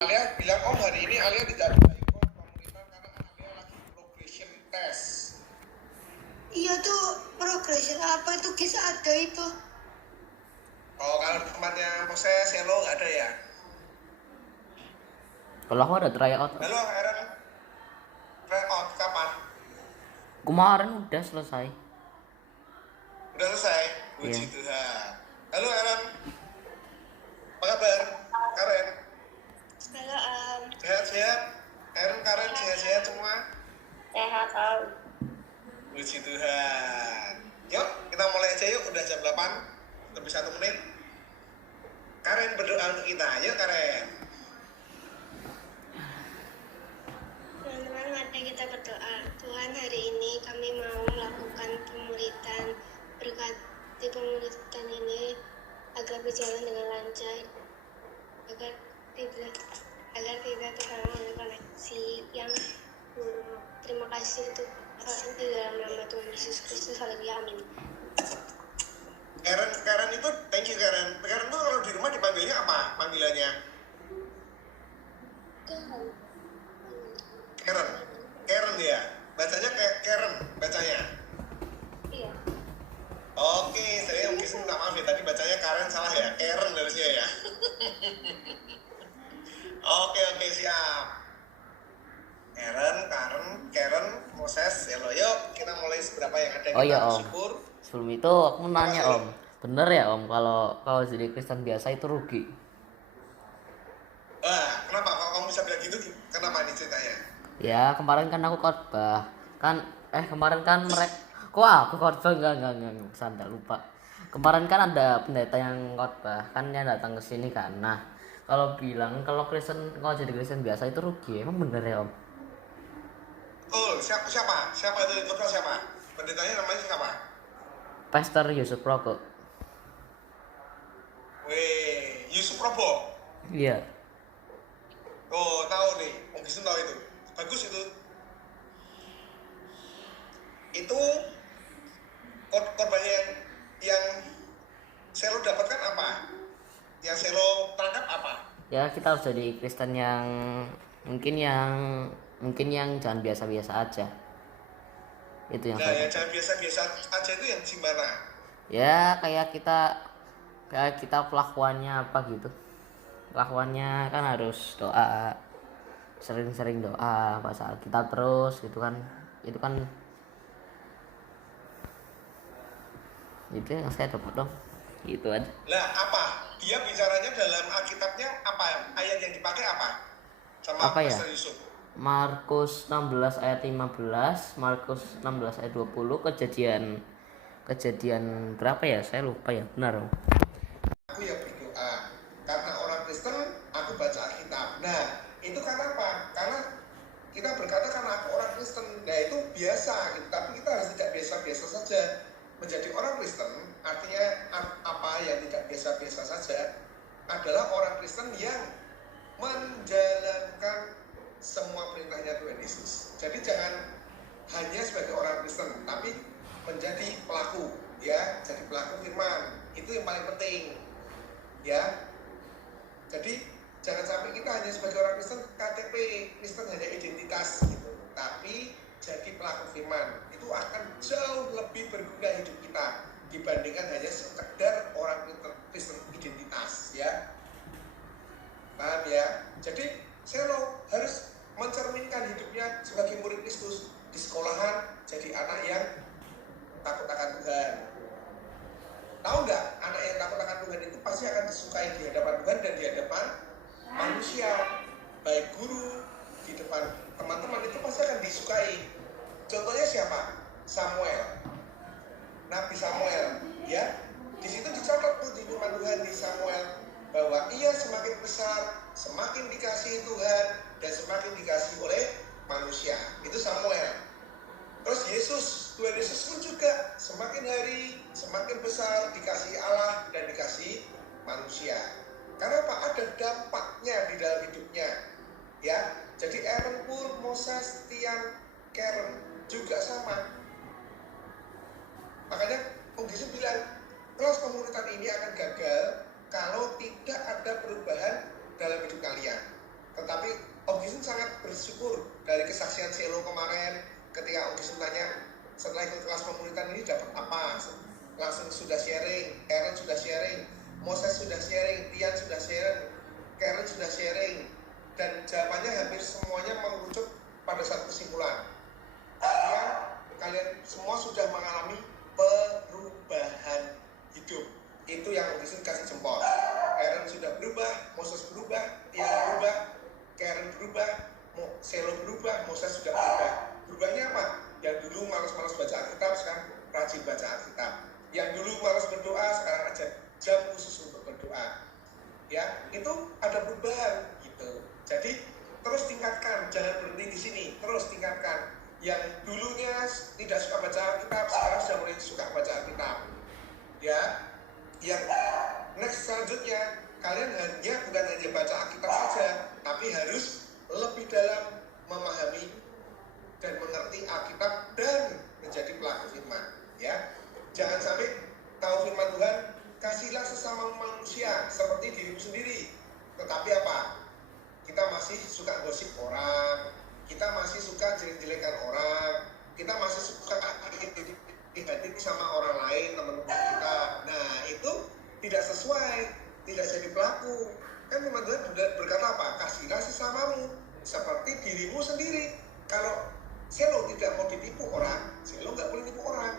Alia bilang, Om hari ini Alia tidak bisa ikut komunitas karena Alia lagi progression test. Iya tuh, progression apa itu guys ada itu. Oh, kalau tempatnya Moses Hello nggak ada ya? Kalau aku ada tryout. Halo Aaron, tryout kapan? Kemarin udah selesai. Udah selesai? Puji Iya. Tuhan. Halo Aaron, apa kabar? Karen? Halo Om. Sehat-sehat? Aaron, Karen, sehat-sehat semua? Sehat Om. Puji Tuhan. Yuk, kita mulai aja yuk. Udah jam 8, lebih 1 menit. Karen berdoa untuk kita. Yuk Karen. Teman-teman, mari kita berdoa. Tuhan, hari ini kami mau melakukan pemuritan. Berkati pemuritan ini agar berjalan dengan lancar, agar tidak terhalang oleh koneksi yang buruk. Terima kasih untuk di dalam nama Tuhan Yesus Kristus. Haleluya, amin. Karen itu, thank you Karen. Karen itu kalau di rumah dipanggilnya apa panggilannya? Karen ya. Bacanya kayak Karen bacanya. Iya. Oke, saya mungkin minta maaf ya tadi bacanya Karen salah ya. Karen harusnya ya. Oke, siap. Karen, Moses, hello yuk. Kita mulai seberapa yang ada Oh kita iya Om. bersyukur. Sebelum itu aku nanya Om, bener ya Om kalau jadi Kristen biasa itu rugi? Kenapa kalau kamu bisa bilang gitu? Kenapa nih ceritanya? Ya kemarin kan aku khotbah kemarin kan mereka aku khotbah enggak santai lupa. Kemarin kan ada pendeta yang khotbah kan yang datang ke sini kan. Nah kalau bilang kalau jadi Kristen biasa itu rugi, emang bener ya Om? Oh, siapa itu ikutnya siapa? Pendetanya namanya siapa? Pastor Yusuf Proko. Weh, Yusuf Probo. Iya. Oh, tahu nih. Om Gisem tahu itu. Bagus itu. Itu korbannya yang Selo dapatkan apa? Yang Selo tangkap apa? Ya kita harus jadi Kristen yang mungkin yang jangan biasa-biasa aja. Itu yang Nah, saya yang jangan biasa-biasa aja itu yang gimana? ya kayak kita pelakuannya apa gitu. Pelakuannya kan harus doa, sering-sering doa baca Alkitab terus gitu kan. Itu kan itu yang saya dapat dong. Gitu aja. Lah, apa? Dia bicaranya dalam Alkitabnya apa? Ayat yang dipakai apa? Sama Apa ya? Pastor Yusuf. Markus 16 ayat 15, Markus 16 ayat 20, kejadian berapa ya? Saya lupa ya. Benar. Aku yang berdoa. Karena orang Kristen, aku baca Alkitab. Nah, itu karena apa? Karena kita berkata karena aku orang Kristen. Nah, itu biasa gitu. Tapi kita harus tidak biasa-biasa saja. Menjadi orang Kristen artinya apa yang tidak biasa-biasa saja adalah orang Kristen yang menjalankan semua perintahnya Tuhan Yesus. Jadi jangan hanya sebagai orang Kristen, tapi menjadi pelaku, ya, jadi pelaku firman. Itu yang paling penting, ya. Jadi jangan sampai kita hanya sebagai orang Kristen, KTP Kristen hanya identitas, gitu. Tapi jadi pelaku firman itu akan jauh lebih berguna hidup kita dibandingkan hanya sekedar orang Kristen identitas, ya. Paham ya? Jadi Selo harus mencerminkan hidupnya sebagai murid Kristus di sekolahan, jadi anak yang takut akan Tuhan. Tahu nggak, anak yang takut akan Tuhan itu pasti akan disukai di hadapan Tuhan dan di hadapan manusia. Baik guru, di depan teman-teman itu pasti akan disukai. Contohnya siapa? Samuel, Nabi Samuel, ya. Di situ dicatat tuh di firman Tuhan di Samuel bahwa ia semakin besar, semakin dikasihi Tuhan dan semakin dikasihi oleh manusia. Itu Samuel. Terus Tuhan Yesus pun juga semakin hari semakin besar dikasihi Allah dan dikasihi manusia. Karena apa? Ada dampaknya di dalam hidupnya, ya. Jadi Aaron pun, Moses, Tian, Karen juga sama. Makanya Om Gisem bilang kelas komunitas ini akan gagal kalau tidak ada perubahan dalam hidup kalian. dari kesaksian Selo kemarin ketika Om Gisum tanya setelah ikut kelas pemuritan ini dapat apa, langsung sudah sharing, Aaron sudah sharing, Moses sudah sharing, Tian sudah sharing, Karen sudah sharing, dan jawabannya hampir semuanya mengerucut pada satu kesimpulan. Kalian semua sudah mengalami perubahan hidup. Itu yang Om kasih jempol. Aaron sudah berubah, Moses berubah, Tian berubah, Karen berubah, Selo berubah, Moses sudah berubah. Berubahnya apa? Yang dulu malas-malas baca Alkitab, sekarang rajin baca Alkitab. Yang dulu malas berdoa, sekarang ada jam khusus untuk berdoa. Ya, itu ada perubahan gitu. Jadi terus tingkatkan, jangan berhenti di sini, terus tingkatkan. Yang dulunya tidak suka baca Alkitab, sekarang sudah mulai suka baca Alkitab. Ya, yang next selanjutnya, kalian bukan hanya baca Alkitab saja, tapi harus lebih dalam memahami dan mengerti Alkitab dan menjadi pelaku firman. Ya, jangan sampai tahu firman Tuhan, kasihlah sesama manusia seperti dirimu sendiri. Tetapi apa? Kita masih suka gosip orang, kita masih suka jelek-jelekan orang, kita masih suka negatif sama orang lain, teman-teman kita. Nah, itu tidak sesuai, tidak jadi pelaku. Kan firman Tuhan berkata apa? Kasihlah sesamamu seperti dirimu sendiri. Kalau Selo tidak mau ditipu orang, Selo nggak boleh tipu orang.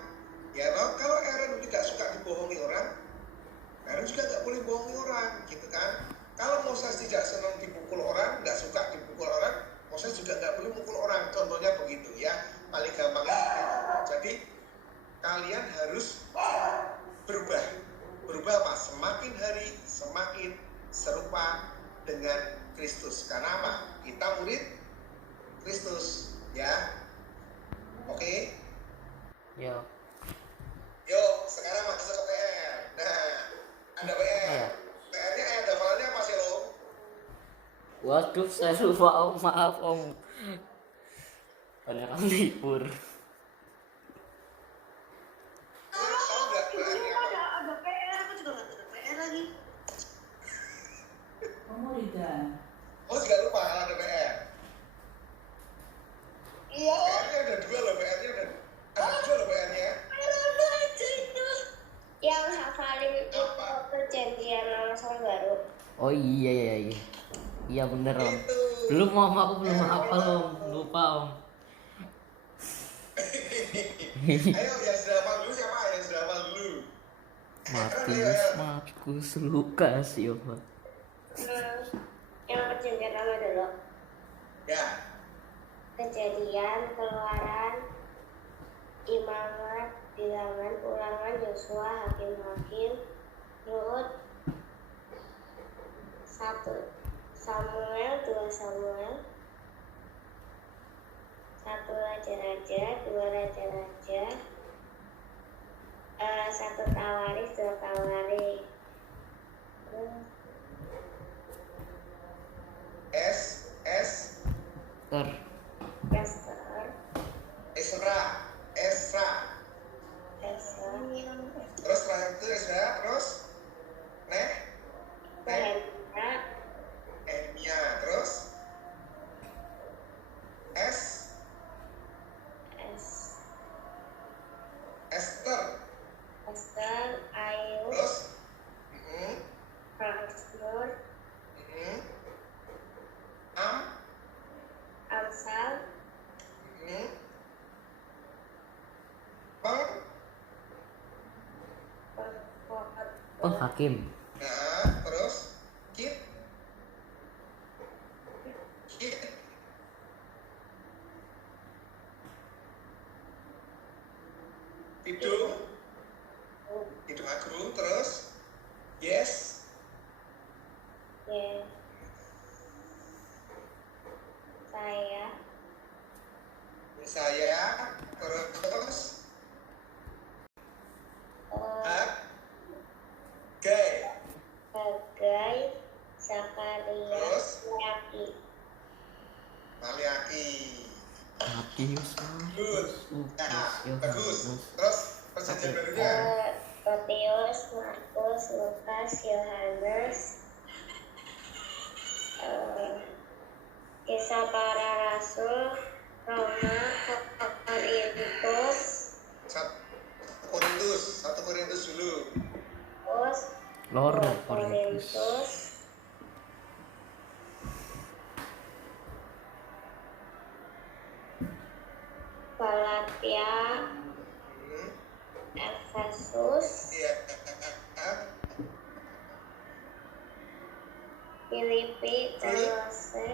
Ya, kalau Aaron tidak suka dibohongi orang, Aaron juga nggak boleh bohongi orang, gitu kan? Kalau Moses tidak senang dipukul orang, nggak suka dipukul orang, Moses juga nggak boleh mukul orang. Contohnya begitu ya, paling gampangnya gitu. Jadi kalian harus berubah. Berubah apa? Semakin hari semakin serupa dengan Kristus. Karena apa? Kita murid Kristus, ya. Oke? Yo. Yuk, sekarang masuk ke PR. Nah, ada PR. Iya. PR-nya ayat hafalannya apa sih lo? Waduh, saya lupa Om, maaf Om. Banyak kali libur. Tahu nggak PR-nya apa? Ada PR, aku juga nggak ada PR lagi. Oh, juga lupa kalau ada PR. Iya. PR-nya ada dua loh, PR-nya ada dua loh PR-nya. Apa aja itu? Yang hafalin itu perjanjian lama sama baru. Oh iya. Iya bener Om. Itu. Belum Om, aku belum hafal Om. Lupa Om. Ayo, yang sudah hafal dulu siapa? Yang sudah hafal dulu. Matius, Markus, Lukas, yo Pak. Yang perjanjian lama dulu. Ya. Kejadian, Keluaran, Imamat, Bilangan, Ulangan, Yosua, Hakim-Hakim, Rut, 1 Samuel, 2 Samuel, 1 Raja-Raja, 2 Raja-Raja, 1 Tawaris, 2 Tawaris, S Ter. Esther, Esra. Terus setelah itu Esra, terus Nehemia, terus Esther, Ayub, terus Mazmur, Amsal, Oh Hakim. Nah, terus Kit, Hidung Agung, terus Yes, ya, saya, terus Hagai, Zakaria, Terus? Maliaki. Maliaki. Matius, Good. Lukas, Nah, bagus. Yohanes. Terus perjanjian barunya. Matius, Markus, Lukas, Yohanes, Kisah Para Rasul, Roma, Korintus, Satu Korintus dulu. terus Loro Korintus, Galatia, Efesus, Iya. Filipi, Kolose,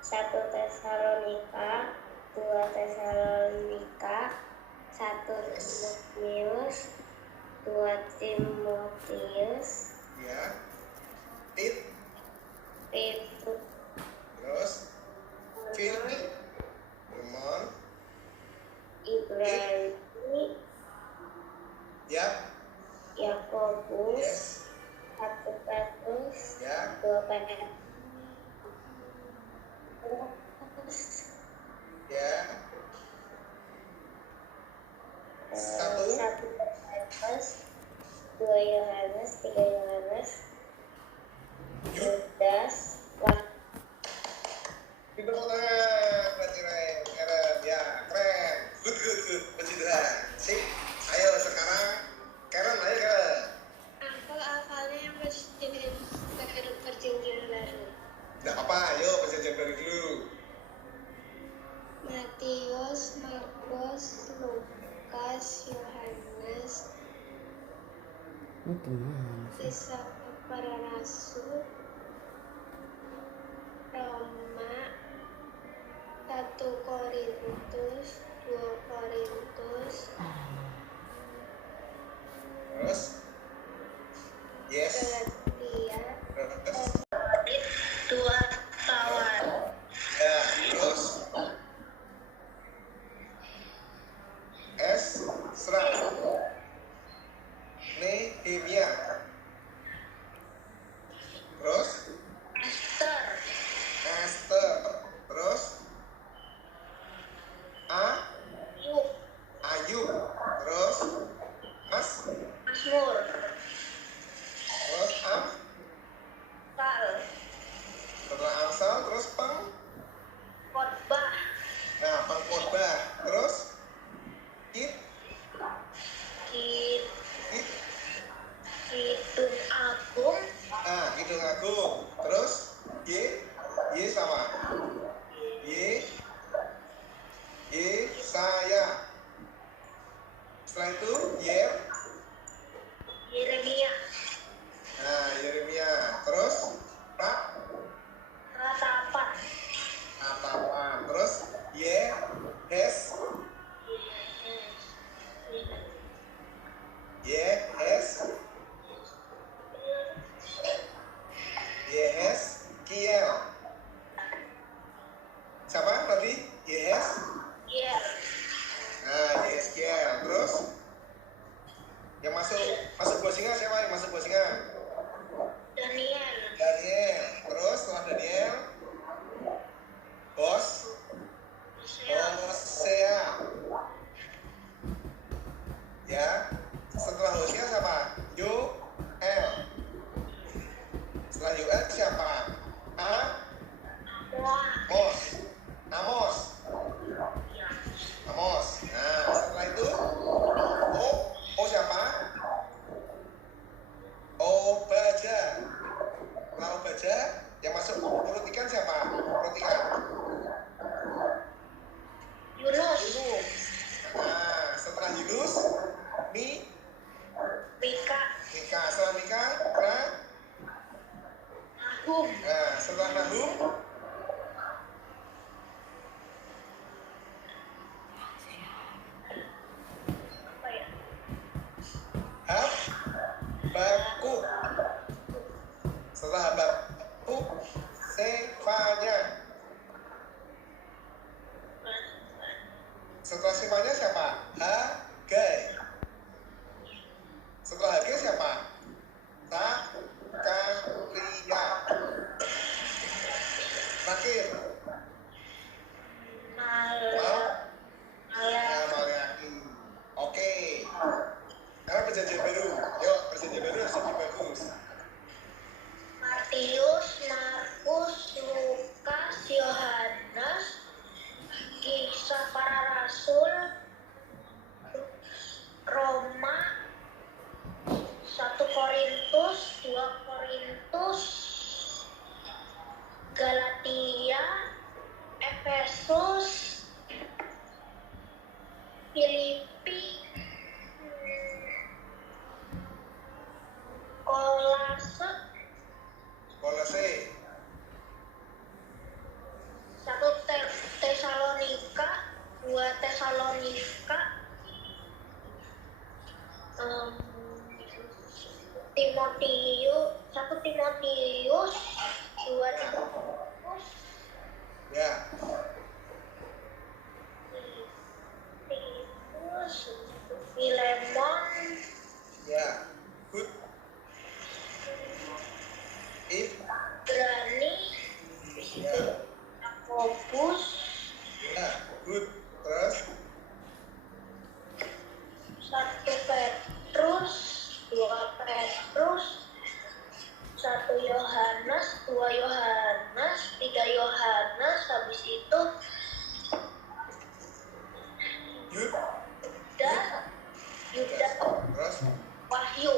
1 Tesalonika, 2 Tesalonika, 1 Timotius, 2 Timotius, Ya. Tit. Titus, Terus. Filipi. Lemon. Ibrani, Ya. Yakobus, Yes. 1 Petrus, Ya. 2 Petrus, Ya. 1 Satu. Petrus, 2 Yohanes, 3 Yohanes, Yuk. Yudas, Wah, Di tepuk tangan. Berarti keren. Ya, keren. Good. Puji Tuhan. Sip. Ayo sekarang Karen, ayo Karen. aku hafalnya yang perjanjian baru. Nggak apa, ayo perjanjian baru dulu. Matius, Markus, Lukas, Yohanes, Ini gimana sih? Kisah Para Rasul, Roma, 1 Korintus, 2 Korintus, Terus. Yes. Galatia, Terus. 2 Tawar, Ya, terus. S. Serah. Nehemia. Terus. Esther, Esther. Terus. Yub, Ayub. Terus. Mas. Mazmur, Terus Sal, setelah Amsal. Terus Khotbah, Nah, pengkhotbah. Terus. Kit. Kidung Agung, Kidung Agung. Terus. Y sama. Saya. Setelah itu Yeremia, Yeremia. Terus Ratapan, Ratapan. Terus Yehes. Kiel. Siapa tadi? Yehes. Yer, Yehes Kiel. Terus yang masuk buah singa siapa yang masuk buah singa? Daniel, Daniel. Terus setelah Daniel Hosea. Ya. Setelah Hosea siapa? Yoel. Setelah Yoel siapa? Amos. Nah, setelah itu siapa? Obadya. Setelah Obadya yang masuk perut ikan siapa? Perut ikan. Yunus, Nah, setelah Yunus, Mika, Setelah Mika, Nahum, Nah, setelah Nahum, apa ya? Habakuk. Setelah Habakuk, Sefanya. Setelah Sefanya siapa? Hagai. Setelah Hagai siapa? Zakaria. Petrus, 2 Korintus, Galatia, Efesus, Filipi, Kolase, Kolose, 1 Tesalonika, 2 Tesalonika, Timotius, 1 Timotius, 2 Timotius, ya, Titus, Filemon, ya, good. If, Ibrani, ya, Yakobus, ya, good. Terus, 1 Petrus, 2 Petrus, 1 Yohanes, 2 Yohanes, 3 Yohanes, habis itu Yuda, Yuda, terus, Wahyu.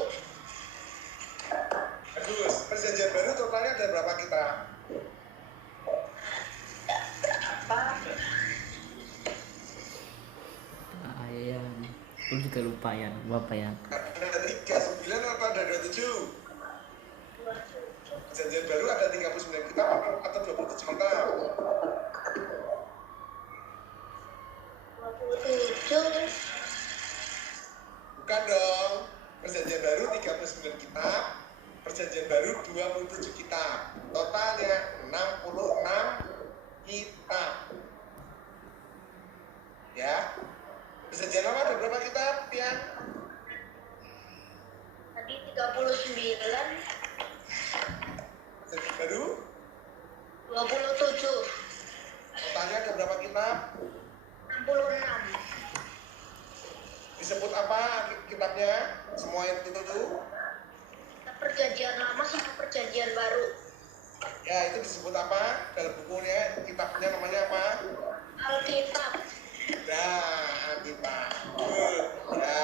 bagus. Perjanjian baru totalnya ada berapa kitab? Berapa? Ayam. Lu juga lupa ya, apa ya? Ada 39 atau ada 27? Perjanjian baru ada 39 kitab atau 27 kitab? 27. Bukan dong. Perjanjian baru 39 kitab, perjanjian baru 27 kitab. Totalnya 66 kitab. Ya. Perjanjian lama ada berapa kitab, Tian? Tadi 39, Perjanjian baru 27, totalnya ada berapa kitab? 66. Disebut apa kitabnya? Semua itu tuh. Perjanjian lama sama perjanjian baru. Ya, itu disebut apa? Dalam bukunya, kitabnya namanya apa? Alkitab. Nah, Alkitab. Good. Ya,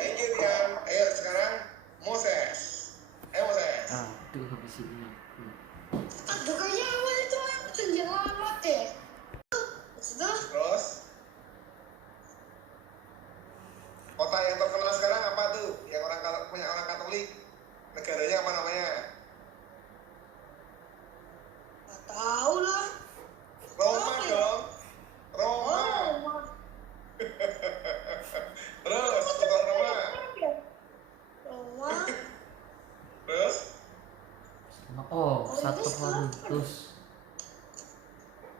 thank you, Tian. Ayo sekarang Moses. Moses. Aduh, habis ini aku. Aduh, kayaknya awal itu perjanjian lama deh. Terus kota yang terkenal sekarang apa tuh? Yang punya orang Katolik. Negaranya apa namanya? Gak tahu lah. Roma dong. Roma. Oh, Terus kota Roma. Roma. Terus Oh, 1 Korintus.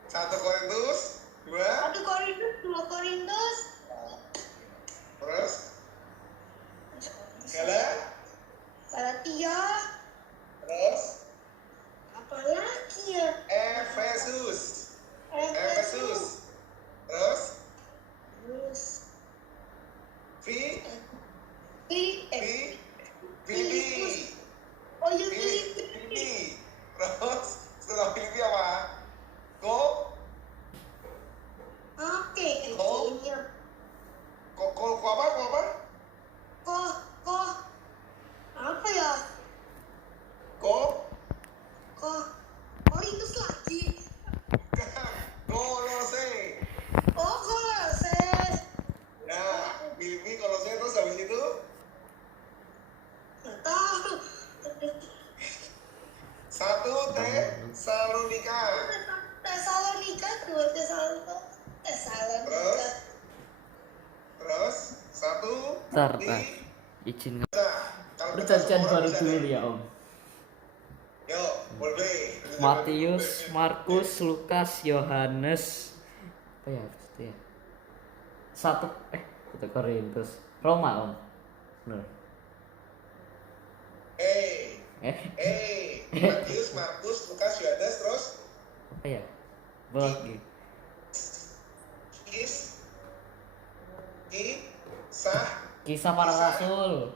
1 Korintus 2. 1 Korintus, 2 Korintus. Terus Galatia. Terus Apa lagi ya? Efesus. Efesus. Terus Terus. Filipi. Oh iya, Filipi. Filipi. Terus setelah Filipi apa? Oke, Oh. kayaknya. Ko apa? Apa ya? Korintus lagi. Kolose. Oh, Kolose. Ya, Filipi, Kolose, terus habis itu Nggak tahu. 1 Tesalonika. Tesalonika, 2 Tesalonika. Terus 1 Ntar, di izin. Kalau kita Perjanjian semua baru bisa dulu deh. ya, Om. Yuk, boleh. Matius, Markus, Lukas, Yohanes. Apa ya? Itu ya. 1 Korintus. Roma, Om. Benar. Matius, Markus, Lukas, Yohanes, terus Apa ya? Lagi. Kisah para rasul.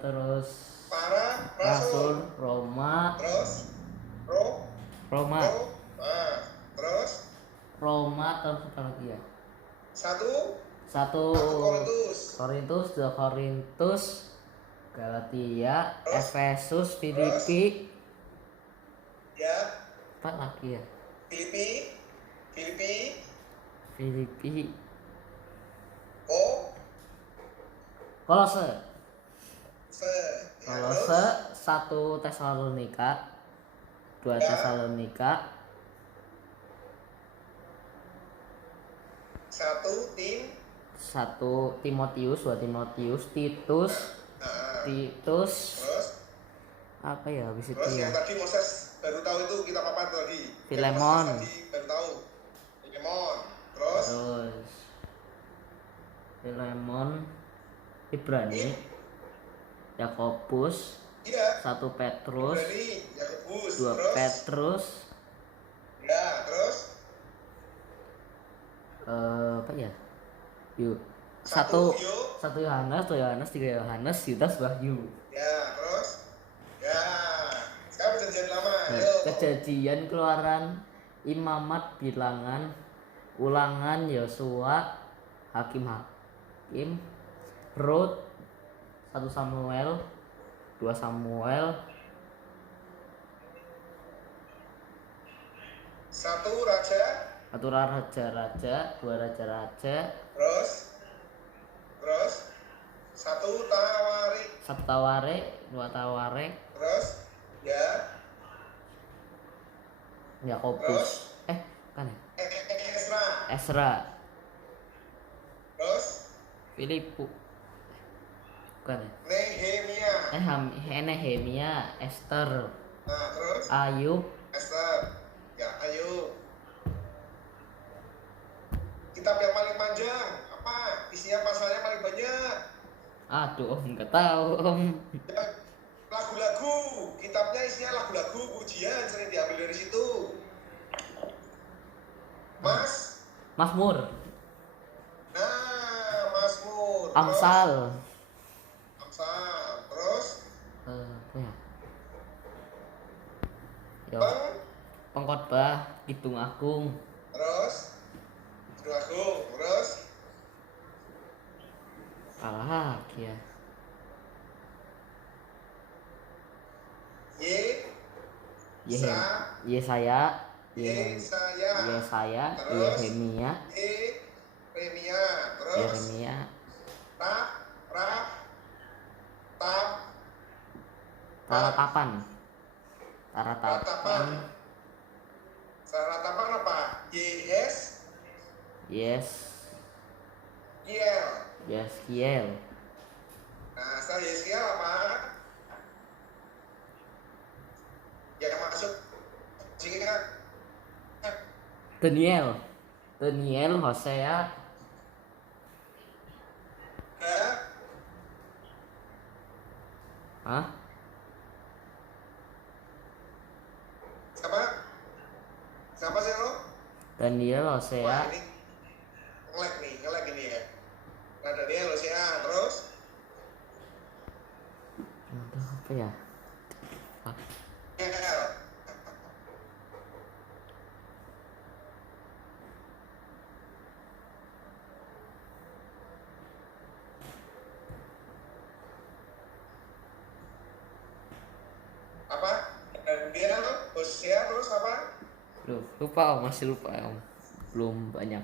Terus para rasul rasul, Roma, terus Roma, terus Roma, terus apa lagi ya? 1 1 Korintus, Korintus, 2 Korintus, Galatia, Terus? Efesus, Filipi, Ya, apa lagi ya? Filipi, Filipi, O, Kolose, Se, ya, Kolose, terus 1 Tesalonika, 2 Ya. Tesalonika, 1 Tim, 1 Timotius, 2 Timotius, Titus, nah, Titus, terus apa ya habis itu terus ya? yang tadi Moses baru tahu itu kita apa tuh tadi? Yang Filemon. Moses tadi baru tahu. Filemon. Terus Terus Filemon, Ibrani, Yakobus, iya, 1 Petrus, Ibrani, Yakobus, 2 terus Petrus, ya, terus apa ya? Yuk. Satu, 1 yuk. 1 Yohanes, 2 Yohanes, 3 Yohanes, Yudas, Wahyu. Ya, terus ya, sekarang perjanjian lama. Nah, Ayo. Kejadian, Keluaran, Imamat, Bilangan, Ulangan, Yosua, Hakim, Rut, 1 Samuel, 2 Samuel, 1 Raja, 1 Raja-Raja, 2 Raja-Raja, terus 1 Tawarik, 1 Tawarek, 2 Tawarek, terus ya, Yakobus, kan ya? Esra, Esra, terus Filipu, bukan ya? Nehemia. Nehemia, Esther, Nah, terus Ayub, Esther. Ya, ayo. Kitab yang paling panjang apa? Isinya pasalnya paling banyak. aduh om nggak tahu om. Ya, lagu-lagu. Kitabnya isinya lagu-lagu, pujian sering diambil dari situ. Mazmur, Nah, Mazmur. Amsal, Amsal. Terus apa ya? Yo, Peng. Pengkhotbah, Kidung Agung, Terus Agung. Terus apa lagi ya? Yesaya, Yesaya. Terus Yeremia, Yeremia. Terus Tap. Taratapan, Saratapan apa? Yes. Yeskiel, Nah, setelah Yeskiel apa? Yang masuk jika Daniel, Hosea, hah? siapa sih lo? Daniel, Wah, Hosea, ini ngelag ini ya. Nah, Daniel, Hosea, terus aduh, apa ya? Daniel. Apa? Daniel, Hosea, terus apa? Duh, lupa om, masih lupa om. Belum banyak.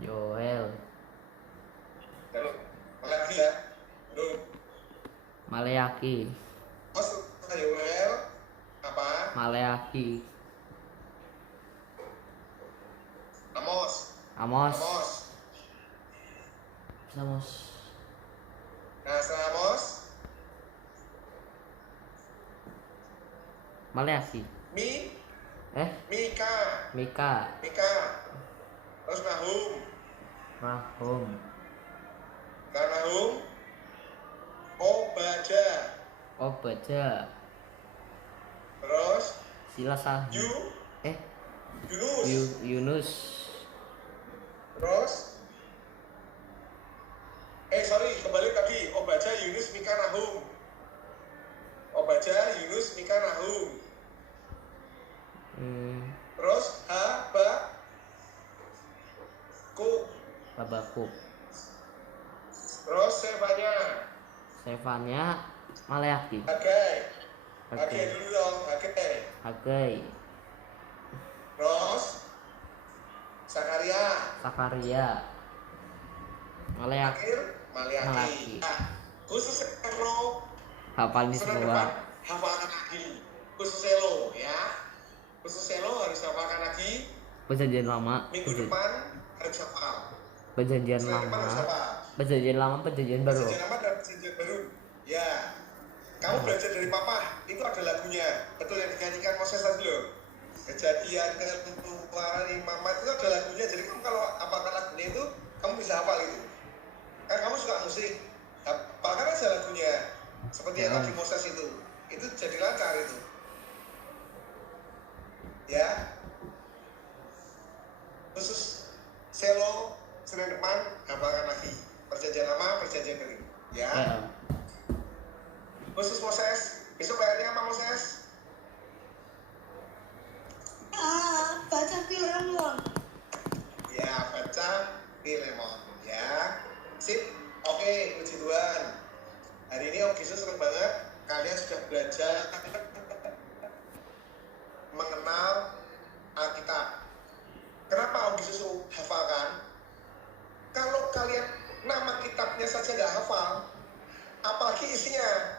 Yoel, Lagi ya. Maleaki, Yoel, apa? Maleaki, Amos. Amos, Amos, Nah, setelah Amos, Maleaki, Mika. Mika, Terus Nahum. Nahum, Obadja, Terus Silasahi, Yunus. Yunus, Terus kembali lagi. Obadja, Yunus, Mika, Nahum. Mika Nahum. Terus Habaku. Terus Stefania Maleaki. Hagai dulu dong, Hagai. Terus Sakaria. Maleaki. Maleaki. Nah, khusus lo Hafal di senin semua. depan hafalkan lagi. Khusus lo ya. Khusus lo harus hafalkan lagi. Perjanjian lama. Minggu depan harus hafal. Perjanjian Senin depan harus lama. hafal. Perjanjian lama, perjanjian baru. Perjanjian lama dan perjanjian baru. Ya. Kamu belajar dari papa, itu ada lagunya. Betul yang dinyanyikan Moses tadi loh. Kejadian keluaran Mama itu ada lagunya. Jadi kamu kalau hafalkan lagunya itu, kamu bisa hafal itu. Kan kamu suka musik, hafalkan aja lagunya. Seperti yang tadi Moses itu jadi lancar itu. Ya. Khusus selo Senin depan hafalkan lagi. Perjanjian lama, perjanjian baru. Ya. Khusus Moses, besok bayarnya apa Moses? Baca Filemon. Ya, baca Filemon. Ya, sip. Oke, puji Tuhan. Hari ini Om Yesus senang banget. Kalian sudah belajar mengenal Alkitab. Kenapa Om Yesus hafalkan? Kalau kalian nama kitabnya saja nggak hafal, apalagi isinya,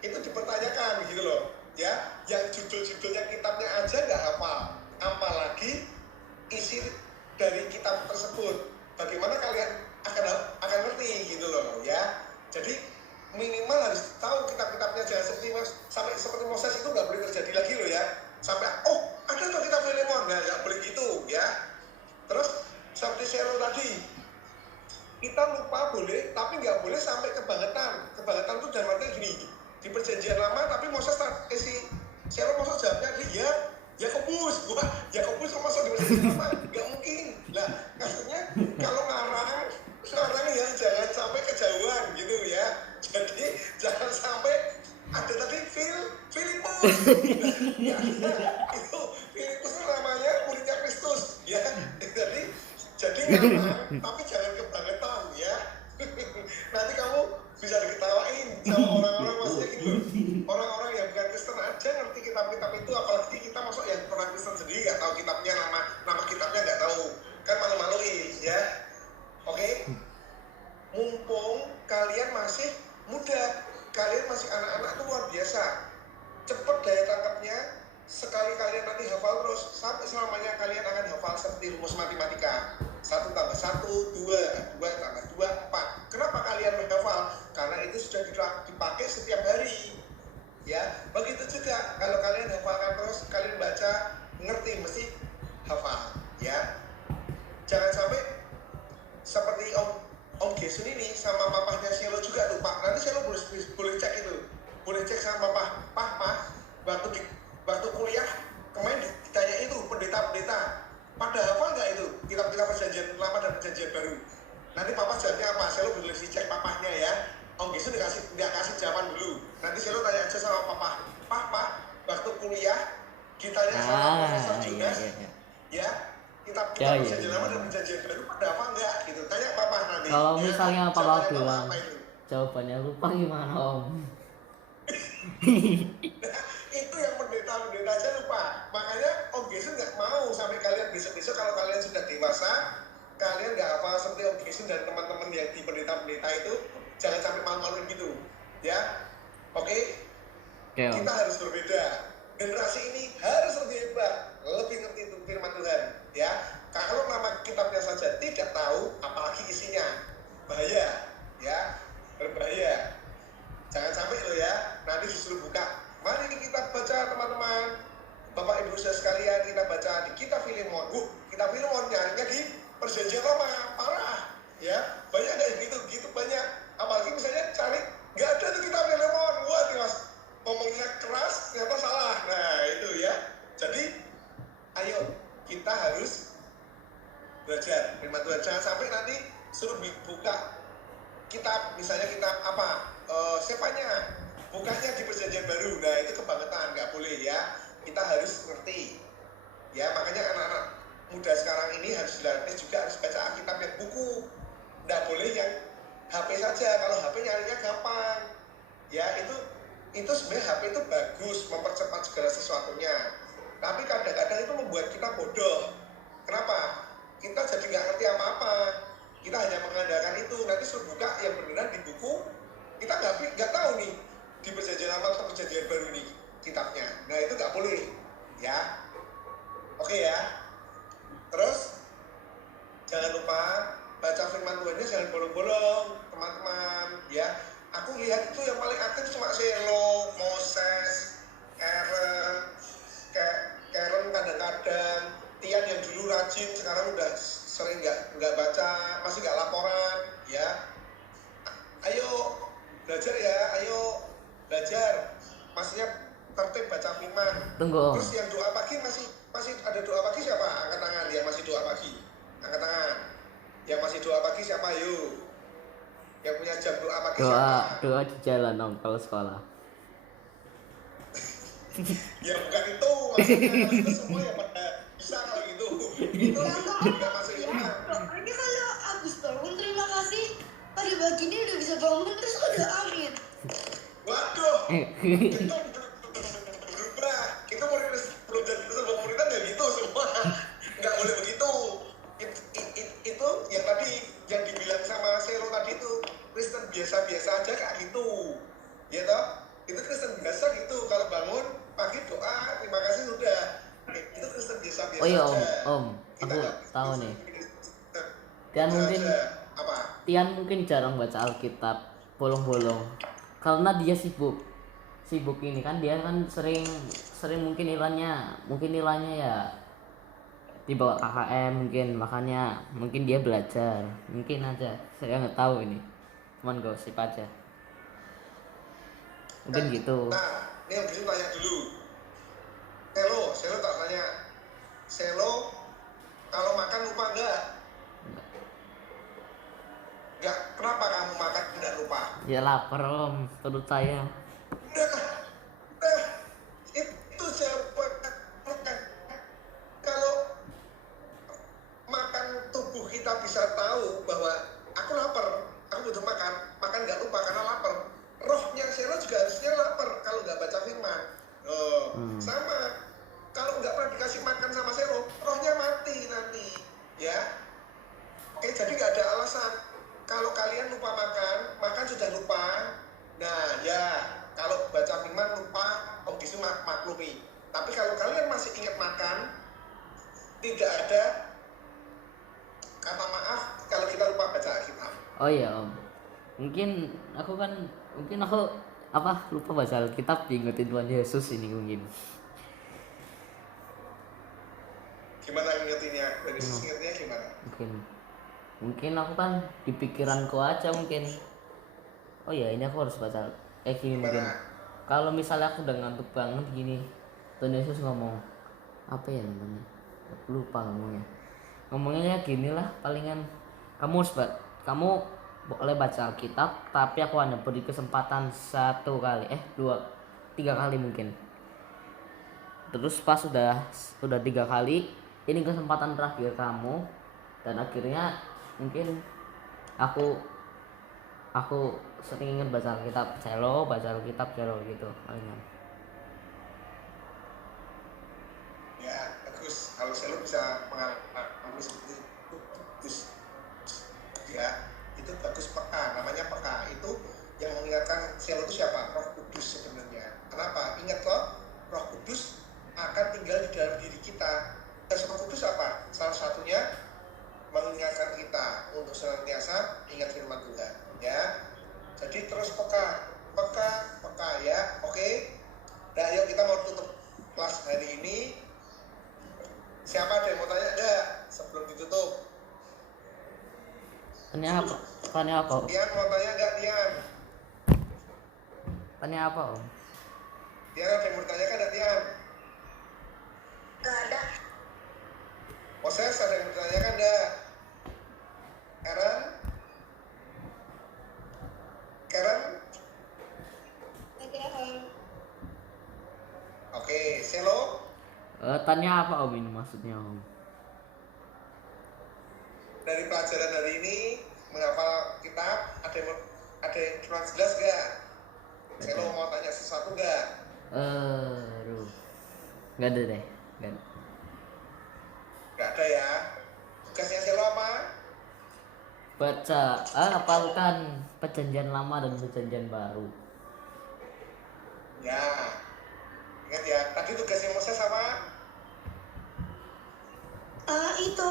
itu dipertanyakan gitu loh. Ya, yang judul-judulnya kitabnya aja nggak hafal, apalagi isi dari kitab tersebut. Bagaimana kalian akan ngerti gitu loh ya. Jadi minimal harus tahu kitab-kitabnya, jangan sampai seperti Moses itu nggak boleh terjadi lagi loh ya. Sampai ada tuh kitab Filemon, nggak boleh gitu ya. Terus seperti Selo tadi, kita lupa boleh, tapi nggak boleh sampai kebangetan. Kebangetan itu dalam artinya gini, di perjanjian lama tapi Moses Selo Moses jawabnya dia Yakobus masuk di perjanjian lama, nggak mungkin. Nah, maksudnya kalau ngarang ya jangan sampai kejauhan gitu ya. Jadi jangan sampai ada tadi Filipus. Ya, itu Filipus namanya muridnya Kristus ya. Jadi ngarang tapi jangan kebangetan ya. Nanti kamu bisa diketawain sama orang-orang maksudnya gitu loh. Orang-orang yang bukan Kristen aja ngerti kitab-kitab itu, apalagi kita masuk yang orang Kristen sendiri nggak tahu kitabnya, nama kitabnya nggak tahu, kan malu-maluin ya. Oke? Mumpung kalian masih muda, kalian masih anak-anak tuh luar biasa, cepet daya tangkapnya. Sekali kalian nanti hafal terus, sampai selamanya kalian akan hafal seperti rumus matematika. 1 tambah 1, 2 tambah 2, 4. Kenapa kalian menghafal? Karena itu sudah dipakai setiap hari. Ya, begitu juga kalau kalian hafalkan terus, kalian baca, ngerti, mesti hafal. Ya, jangan sampai seperti Om Gesun ini sama papahnya Selo juga lupa. Nanti Selo boleh cek itu, boleh cek sama papa, waktu kuliah kemarin ditanya itu pendeta, pada hafal nggak itu kitab-kitab perjanjian lama dan perjanjian baru? Nanti papa jawabnya apa? Selo boleh dicek papahnya ya. Om Gesun nggak kasih jawaban dulu. Nanti Selo tanya aja sama papa, waktu kuliah ditanya sama Profesor Jonas, ya kitab-kitab perjanjian lama dan perjanjian baru pada hafal nggak? Gitu. Tanya papa nanti. Kalau ya, misalnya papa bilang apa itu? jawabannya lupa gimana Om? Itu yang pendeta aja lupa. Makanya Om Gesun nggak mau sampai kalian besok-besok kalau kalian sudah dewasa, kalian nggak hafal seperti Om Gesun dan teman-teman yang di pendeta itu, jangan sampai malu-maluin gitu ya. Oke? Kita harus berbeda. Generasi ini harus lebih hebat, lebih ngerti firman Tuhan ya. Kalau nama kitabnya saja tidak tahu, apalagi isinya, bahaya ya, berbahaya. Jangan sampai lo ya, nanti justru buka. Mari kita baca teman-teman, Bapak Ibu saudara sekalian, kita baca di kitab Filemon. Kitab Filemon nyarinya di perjanjian lama, parah ya. Banyak kayak gitu banyak. Apalagi misalnya cari, nggak ada tuh kitab Filemon. Wah, mas, ngomongnya keras, ternyata salah. Nah itu ya. Jadi, ayo kita harus belajar firman Tuhan. Jangan sampai nanti suruh buka kitab, misalnya kitab apa? Siapanya? Bukannya di perjanjian baru. Nah itu kebangetan. kita harus ngerti. Ya, makanya anak-anak muda sekarang ini harus dilatih juga harus baca Alkitab yang buku. Nggak boleh yang HP saja. Kalau HP nyarinya gampang. Ya, itu sebenarnya HP itu bagus, mempercepat segala sesuatunya. Tapi kadang-kadang itu membuat kita bodoh. Kenapa? Kita jadi nggak ngerti apa-apa. Kita hanya mengandalkan itu. Nanti suruh buka yang beneran di buku, kita nggak tahu nih di perjanjian lama atau perjanjian baru nih kitabnya. Nah, itu nggak boleh. Ya, oke ya. Terus jangan lupa baca firman Tuhannya, jangan bolong-bolong, teman-teman. Ya, aku lihat itu yang paling aktif cuma Selo, Moses, Karen kadang-kadang, Tian yang dulu rajin sekarang udah sering nggak baca, masih nggak laporan. Ya, ayo belajar ya, ayo belajar. Maksudnya tertib baca firman. Tunggu. Terus yang doa pagi masih ada doa pagi siapa? Angkat tangan yang masih doa pagi. Angkat tangan. Yang masih doa pagi siapa? Yuk. Yang punya jam doa pagi siapa? Doa di jalan om kalau sekolah. Ya bukan itu maksudnya, itu semua ya pada bisa kalau gitu. Itu nggak masuk iman. Ini kalau habis bangun terima kasih. Pada pagi ini udah bisa bangun terus udah amin. Waduh. Itu berubah. Itu belum jadi sebuah pemerintahan ya gitu semua. Nggak boleh begitu. Itu yang tadi yang dibilang sama Selo tadi itu Kristen biasa-biasa aja kayak gitu. Ya toh? Itu Kristen biasa gitu. Kalau bangun pagi doa terima kasih sudah. Itu Kristen biasa-biasa Oh iya aja. om, Kita aku nggak tahu nih. Tian apa? Tian mungkin jarang baca Alkitab, bolong-bolong. Karena dia sibuk ini kan, dia kan sering mungkin nilainya ya di bawah KKM mungkin, makanya mungkin dia belajar, mungkin aja, saya nggak tahu ini, cuman gosip aja mungkin gitu. Nah, ini yang bisa tanya dulu. Selo tak tanya. Selo, kalau makan lupa enggak? Enggak. Kenapa kamu makan tidak lupa? Ya lapar om, menurut saya. Nah, itu jawaban. Kalau makan tubuh kita bisa tahu bahwa aku lapar, aku butuh makan nggak lupa karena lapar. Rohnya Selo juga harusnya lapar kalau nggak baca firman. Sama. Kalau nggak pernah dikasih makan sama Selo, rohnya mati nanti. Ya. Oke, jadi nggak ada alasan. Kalau kalian lupa makan sudah lupa. Nah, ya, kalau baca firman lupa, kondisi maklumi. Tapi kalau kalian masih ingat makan, tidak ada kata maaf kalau kita lupa baca Alkitab. Oh iya om, mungkin aku lupa baca Alkitab, diingetin Tuhan Yesus ini mungkin. Gimana ingetinnya? Dari Yesus ingetnya gimana? Mungkin aku kan di pikiranku aja mungkin. Oh ya ini aku harus baca gini mungkin. Kalau misalnya aku udah ngantuk banget gini, Tuhan Yesus ngomong apa ya namanya? Aku lupa ngomongnya gini lah, palingan kamu boleh baca Alkitab, tapi aku hanya beri kesempatan 1 kali, 3 kali mungkin. Terus pas udah 3 kali, ini kesempatan terakhir kamu, dan akhirnya mungkin aku sering ingat baca Alkitab Selo gitu palingan. Ya bagus, kalau Selo bisa mengalami seperti itu bagus. Ya itu bagus, peka, namanya peka. Itu yang mengingatkan Selo itu siapa? Roh Kudus sebenarnya. Kenapa? Ingat loh, Roh Kudus akan tinggal di dalam diri kita. Roh Kudus apa? Salah satunya mengingatkan kita untuk senantiasa ingat firman Tuhan. Ya, jadi terus peka ya. Oke. Nah, yuk kita mau tutup kelas hari ini. Siapa ada yang mau tanya enggak sebelum ditutup? Tanya apa? Tian mau tanya enggak, Tian? Tanya apa om? Tian ada yang mau tanyakan enggak, Tian? Gak ada. Moses ada yang mau tanyakan enggak? Karen? Ada om. Oke, Selo? Tanya apa Om ini maksudnya Om? Dari pelajaran hari ini menghafal kitab ada yang kurang jelas gak? Selo mau tanya sesuatu gak? Aduh, nggak ada deh, nggak ada. Gak ada ya. Tugasnya Selo apa? Baca, hafalkan perjanjian lama dan perjanjian baru. Ya, ingat ya. Tadi tugasnya Moses apa? Itu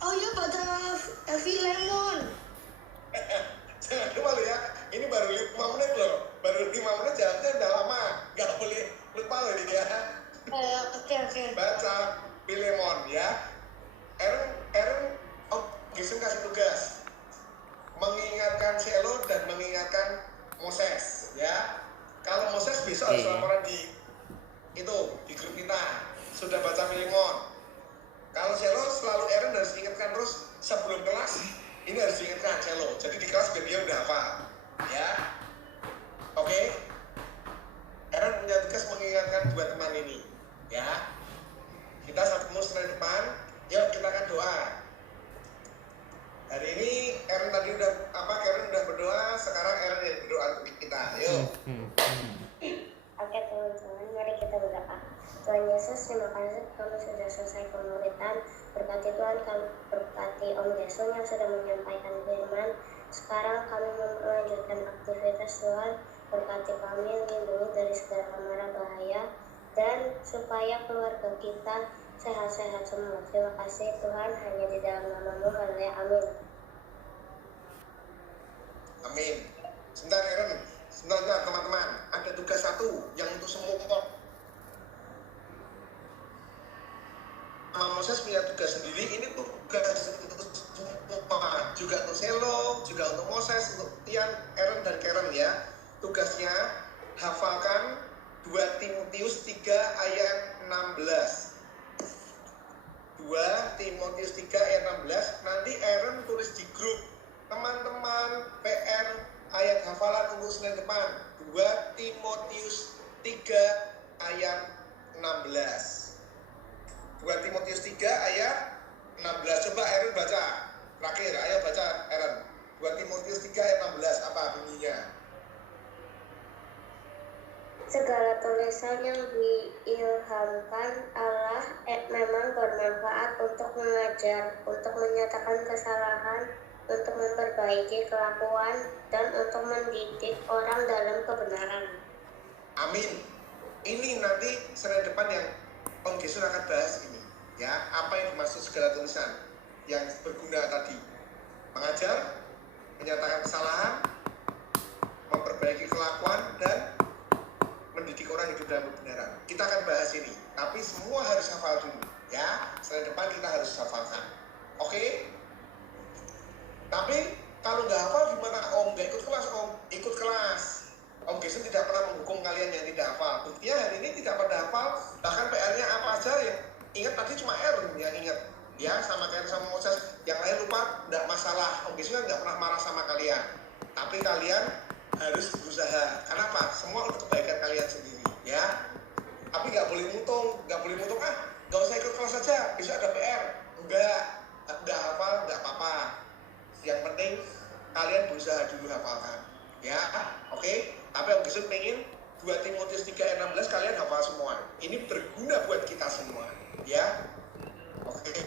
oh ya pada Filemon. Jangan lupa lo ya. Ini baru 5 menit loh. Baru 5 menit jawabnya udah lama. Gak boleh lupa loh ini ya. Oke. Baca Filemon ya. Aaron Gisum kasih tugas mengingatkan Selo dan mengingatkan Moses ya. Kalau Moses besok harus laporan di grup kita sudah baca Filemon. Kalau Selo selalu Aaron harus ingatkan terus sebelum kelas ini harus diingatkan Selo. Jadi di kelas biar dia udah hafal ya. Oke. Aaron punya tugas mengingatkan dua teman ini ya. Kita ketemu Senin depan. Yuk kita akan doa. Hari ini Aaron tadi Karen udah berdoa, sekarang Aaron yang berdoa untuk kita. Yuk. Oke teman-teman, mari kita berdoa. Tuhan Yesus, terima kasih kami sudah selesai pemuritan. Berkati Tuhan, kami berkati Om Jason yang sudah menyampaikan firman. Sekarang kami melanjutkan aktivitas Tuhan. Berkati kami, lindungi dari segala mara bahaya, dan supaya keluarga kita sehat-sehat semua. Terima kasih Tuhan, hanya di dalam nama-Mu. Haleluya. Amin. Amin. Sebentar Aaron, sebentar teman-teman. Ada tugas satu yang untuk semua. Moses punya tugas sendiri. Ini tugas untuk semua, juga untuk Selo, juga untuk Moses, untuk Tian, Aaron dan Karen ya. Tugasnya hafalkan 2 Timotius 3 ayat 16. 2 Timotius 3 ayat 16. Nanti Aaron tulis di grup. Teman-teman, PR ayat hafalan untuk Senin depan. 2 Timotius 3 ayat 16. 2 Timotius 3 ayat 16. Coba Aaron baca. Terakhir, ayo baca Aaron. 2 Timotius 3 ayat 16. Apa bunyinya? Segala tulisan yang diilhamkan Allah memang bermanfaat untuk mengajar, untuk menyatakan kesalahan, untuk memperbaiki kelakuan, dan untuk mendidik orang dalam kebenaran. Amin. Ini nanti Senin depan yang Om Gisun akan bahas ini. Ya, apa yang dimaksud segala tulisan yang berguna tadi? Mengajar, menyatakan kesalahan, memperbaiki kelakuan, dan mendidik orang hidup dalam kebenaran. Kita akan bahas ini, tapi semua harus hafal dulu ya. Senin depan kita harus hafalkan. Oke? Tapi kalau nggak hafal gimana Om? Nggak ikut kelas Om? Ikut kelas. Om Jason tidak pernah menghukum kalian yang tidak hafal. Buktinya hari ini tidak pada hafal. Bahkan PR-nya apa aja yang ingat tadi cuma Aaron yang ingat. Ya, sama kayak sama Moses. Yang lain lupa, nggak masalah. Om Jason kan nggak pernah marah sama kalian. Tapi kalian harus berusaha. Kenapa? Semua untuk kebaikan kalian sendiri, ya. Tapi nggak boleh mutung, nggak usah ikut kelas saja, besok ada PR. Nggak hafal, nggak apa-apa. Yang penting kalian berusaha dulu hafalkan, ya. Oke? Tapi Om Gisut pengen 2 Timotius 3 ayat 16 kalian hafal semua. Ini berguna buat kita semua, ya. Oke.